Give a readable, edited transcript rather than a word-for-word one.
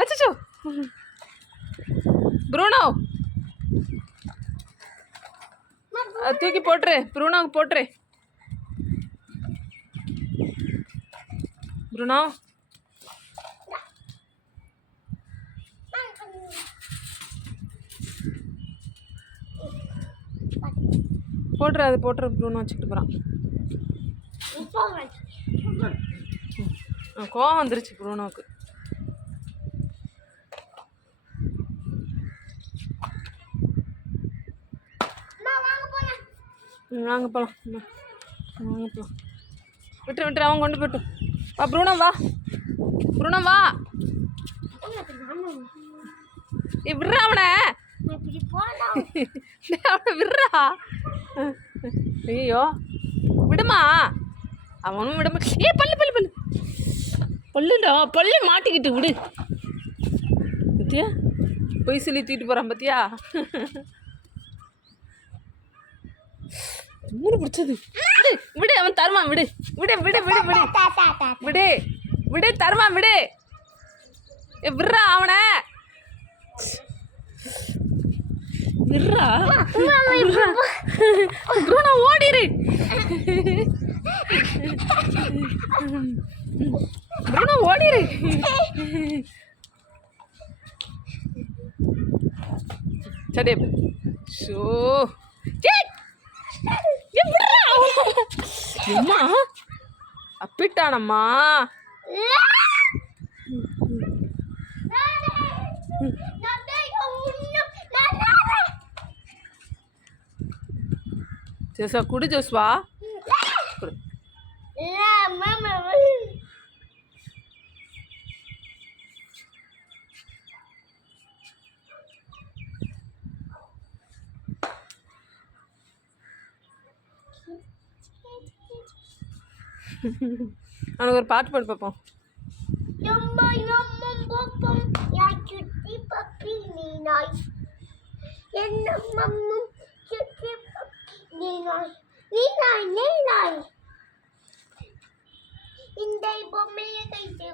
அச்சச்சோ ப்ரூனோ தூக்கி போட்டுரு, ப்ரூனோவுக்கு போட்டுரு. ப்ரூனோ போட்டுரு, அது போட்டுரு. ப்ரூனோ வச்சுக்கிட்டு போகிறான். கோவம் வந்துருச்சு ப்ரூனோவுக்கு. வாங்க போகலாம், வாங்க போகலாம். விட்டுரு விட்டுரு, அவன் கொண்டு போய்ட்டு வா. ப்ரூனோ வா, ப்ரூனோ வா. விட்றா அவனை, அவனை விட்றா. ஐயோ விடுமா, அவனும் விட மாட்டேன். ஏ பல்லு பல்லு பல்லு பல்லுடா, பல்லு மாட்டிக்கிட்டு விடு. பத்தியா பொய் சொல்லி தூக்கிட்டு போகிறான் பத்தியா. மூணு பிடிச்சது. விடு விடு, அவன் தருவான். விடு விடு விடு விடு விடு விடு விடு, தருவான். விடு, விட்றா அவனை, விட்றா. ப்ரூனோ ஓடிரு, ப்ரூனோ ஓடிரு. சரி ஷோ அம்மா அப்பிட்டானம்மா. ஜோஸ்வா குடு, ஜோஸ்வா குடு. அவனுக்கு ஒரு பாட்டு பாடு பார்ப்போம். இந்த பொம்மையை கைட்டு